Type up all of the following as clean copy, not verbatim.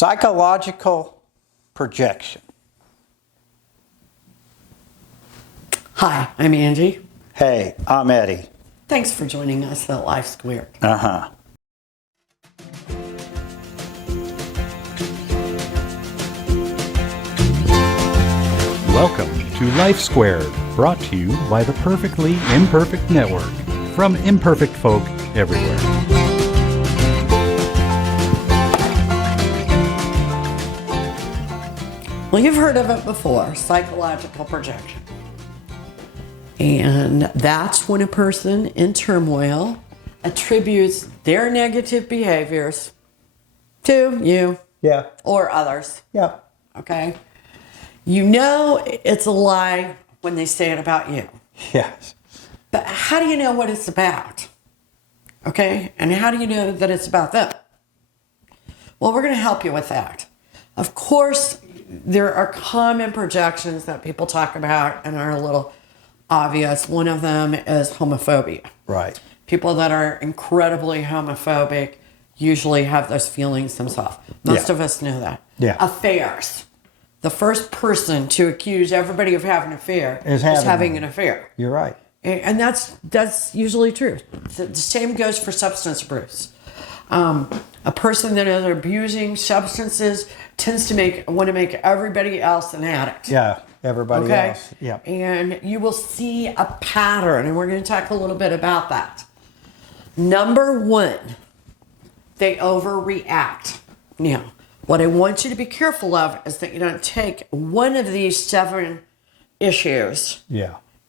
Psychological projection. Hi, I'm Angie. Hey, I'm Eddie. Thanks for joining us at Life Squared. Welcome to Life Squared, brought to you by the Perfectly Imperfect Network, from imperfect folk everywhere. Well, you've heard of it before, psychological projection. And that's when a person in turmoil attributes their negative behaviors to you or others. Yeah. Okay? You know it's a lie when they say it about you. Yes. But how do you know what it's about? Okay? And how do you know that it's about them? Well, we're going to help you with that. Of course, there are common projections that people talk about and are a little obvious. One of them is homophobia. Right. People that are incredibly homophobic usually have those feelings themselves. Most of us know that. Yeah. Affairs. The first person to accuse everybody of having an affair is having an affair. You're right. And that's usually true. The same goes for substance abuse. A person that is abusing substances tends to want to make everybody else an addict. Yeah, everybody else. Yeah. And you will see a pattern, and we're going to talk a little bit about that. Number one, they overreact. Now, what I want you to be careful of is that you don't take one of these 7 issues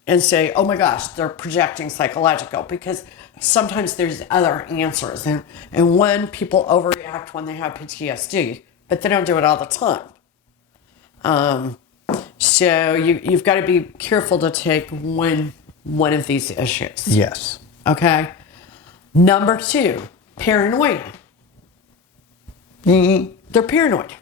and say, oh my gosh, they're projecting psychological, because sometimes there's other answers. And one, people overreact when they have PTSD, but they don't do it all the time. So you've got to be careful to take one of these issues. Yes. Okay? Number 2, paranoia. Mm-hmm. They're paranoid.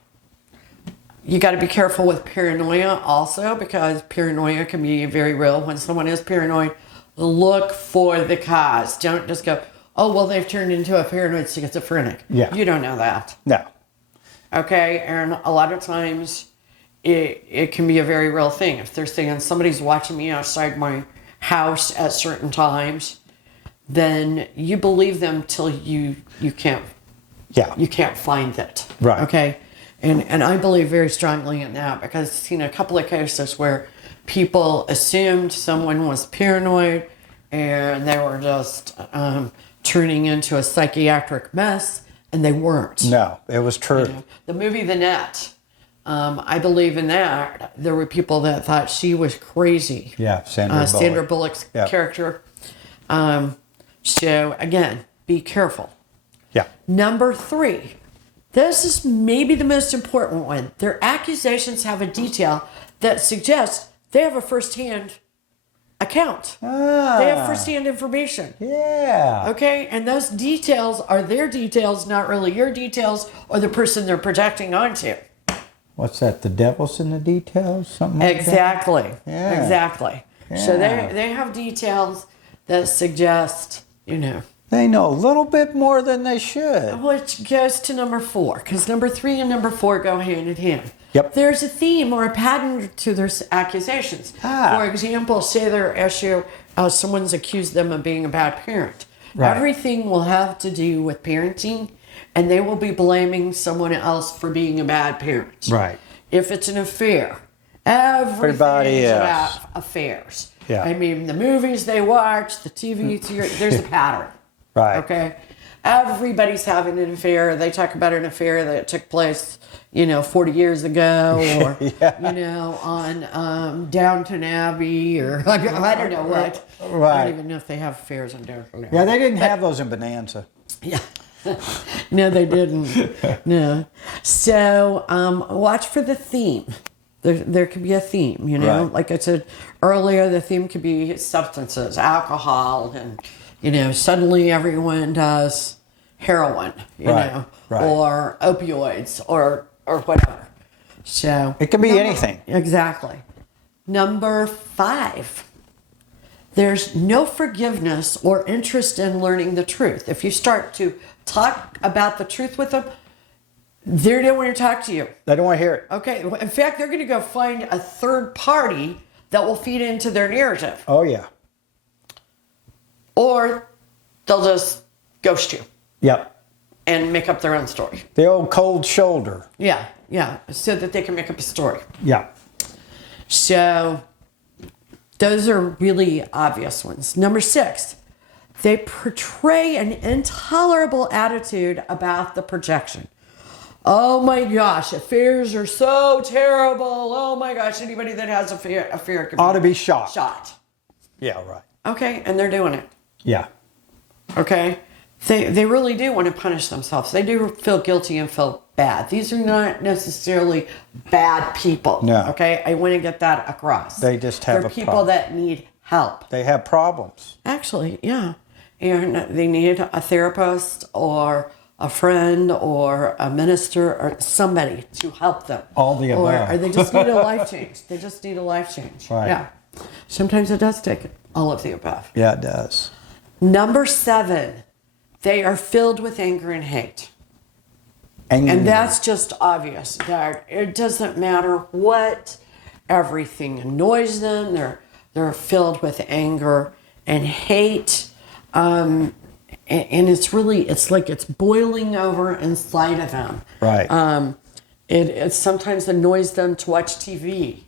You got to be careful with paranoia also, because paranoia can be very real. When someone is paranoid, look for the cause. Don't just go, oh, well, they've turned into a paranoid schizophrenic. Yeah. You don't know that. No. Okay? And a lot of times it can be a very real thing. If they're saying somebody's watching me outside my house at certain times, then you believe them till you can't. Yeah. You can't find it. Right. Okay? And I believe very strongly in that, because I've seen a couple of cases where people assumed someone was paranoid and they were just turning into a psychiatric mess, and they weren't. No, it was true. You know? The movie The Net, I believe in that. There were people that thought she was crazy. Yeah, Sandra Bullock's character. So, again, be careful. Yeah. Number 3, this is maybe the most important one. Their accusations have a detail that suggests they have a first-hand account. They have first-hand information. Yeah. Okay? And those details are their details, not really your details or the person they're projecting onto. What's that? The devil's in the details? Something like Exactly. that? Yeah. Exactly. Yeah. So they have details that suggest, They know a little bit more than they should. which goes to number 4, because number 3 and number 4 go hand in hand. Yep. There's a theme or a pattern to their accusations. For example, say their issue, someone's accused them of being a bad parent. Right. Everything will have to do with parenting, and they will be blaming someone else for being a bad parent. Right. If it's an affair, everybody is about affairs. Yeah. I mean, the movies they watch, the TV, there's a pattern. Right. Okay? Everybody's having an affair. They talk about an affair that took place, 40 years ago, or, on Downton Abbey, or I don't know what. Right. I don't even know if they have affairs on Downton Abbey. Yeah, they didn't have those in Bonanza. Yeah. No, they didn't. No. So watch for the theme. There could be a theme, Right. Like I said earlier, the theme could be substances, alcohol, and, suddenly everyone does heroin, Right. or opioids, or whatever. So It can be anything. Exactly. Number 5. There's no forgiveness or interest in learning the truth. If you start to talk about the truth with them, They don't want to talk to you. They don't want to hear it. Okay. In fact, they're going to go find a third party that will feed into their narrative. Oh, yeah. Or they'll just ghost you Yep. and make up their own story. The old cold shoulder. Yeah. So that they can make up a story. Yeah. So those are really obvious ones. Number 6, they portray an intolerable attitude about the projection. Oh my gosh, affairs are so terrible. Oh my gosh, anybody that has a fear can Ought to be shot. Yeah, right. Okay, and they're doing it. Yeah. Okay? They really do want to punish themselves. They do feel guilty and feel bad. These are not necessarily bad people. No. Okay? I want to get that across. They just have They're a people problem. that need help. They have problems. Actually, yeah. And they need a therapist or a friend or a minister or somebody to help them. All the above. Or they just need a life change. They just need a life change. Right. Yeah. Sometimes it does take all of the above. Yeah, it does. Number 7, they are filled with anger and hate. And that's just obvious. That it doesn't matter what, everything annoys them. They're filled with anger and hate. And it's like it's boiling over inside of them. Right. It sometimes annoys them to watch TV,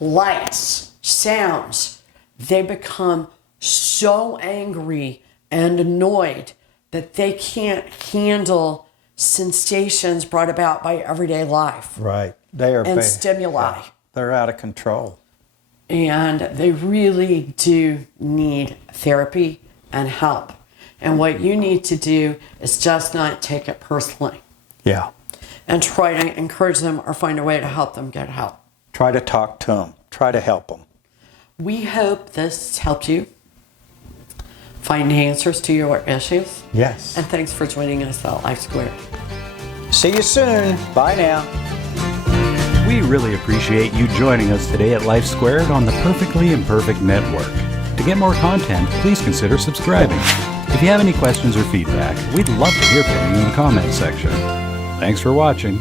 lights, sounds. They become so angry and annoyed that they can't handle sensations brought about by everyday life. Right. They are And stimuli. Yeah, they're out of control. And they really do need therapy and help. And what you need to do is just not take it personally Yeah. and try to encourage them or find a way to help them get help. Try to talk to them. Try to help them. We hope this helped you find answers to your issues. Yes. And thanks for joining us at Life Squared. See you soon. Bye now. We really appreciate you joining us today at Life Squared on the Perfectly Imperfect Network. To get more content, please consider subscribing. If you have any questions or feedback, we'd love to hear from you in the comments section. Thanks for watching.